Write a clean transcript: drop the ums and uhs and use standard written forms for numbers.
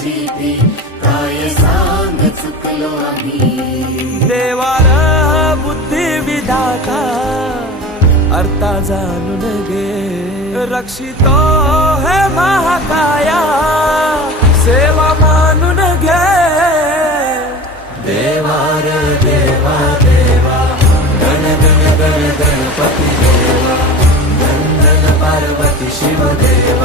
फजिती, काय सांग चुकलो आम्ही. देवार बुद्धी विधाता अर्था जाणून घे, रक्षितो हे महाकाया सेवा मानून घे. देवार देवा देवा, गण गण गण गणपती देवा, गण गण पार्वती शिव देवा.